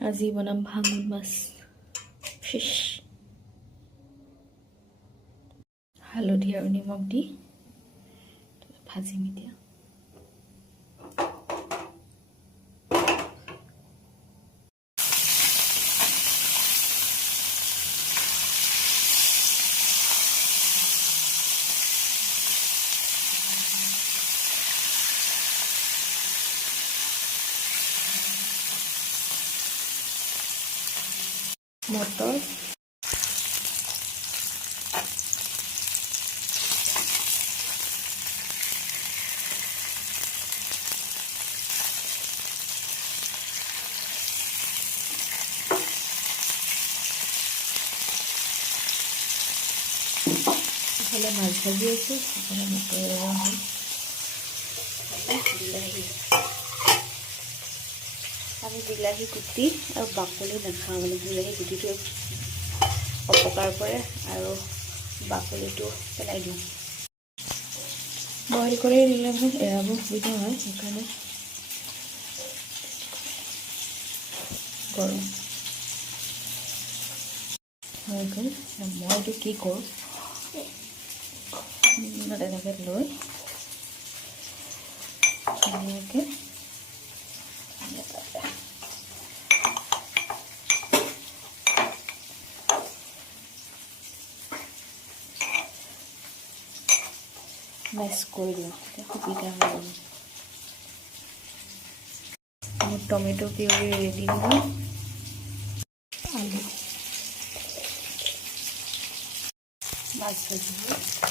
আজি বনাম ভাঙন মাছ ফিশ হালধি আৰু নিমখ দি ভাজিম এতিয়া মটৰ ইফালে মাছ ভাজি আছে ইফালে মটৰ হয় বিলাহী আমি বিলাহী কুটি আৰু বাকলি নাখাওঁ মানে বিলাহী গুটিটো অপকাৰ কৰে আৰু বাকলিটো পেলাই দিওঁ বইল কৰি দিলে মানে এৰাব সুবিধা হয় সেইকাৰণে গৰম হৈ গ'ল মই এইটো কি কৰোঁ তেনেকৈ লৈ ধুনীয়াকৈ মেছ কৰি দিওঁ সুবিধা হয় মোৰ টমেটো পিউৰি ৰেডি নহয় আলু মাছ ভাজিব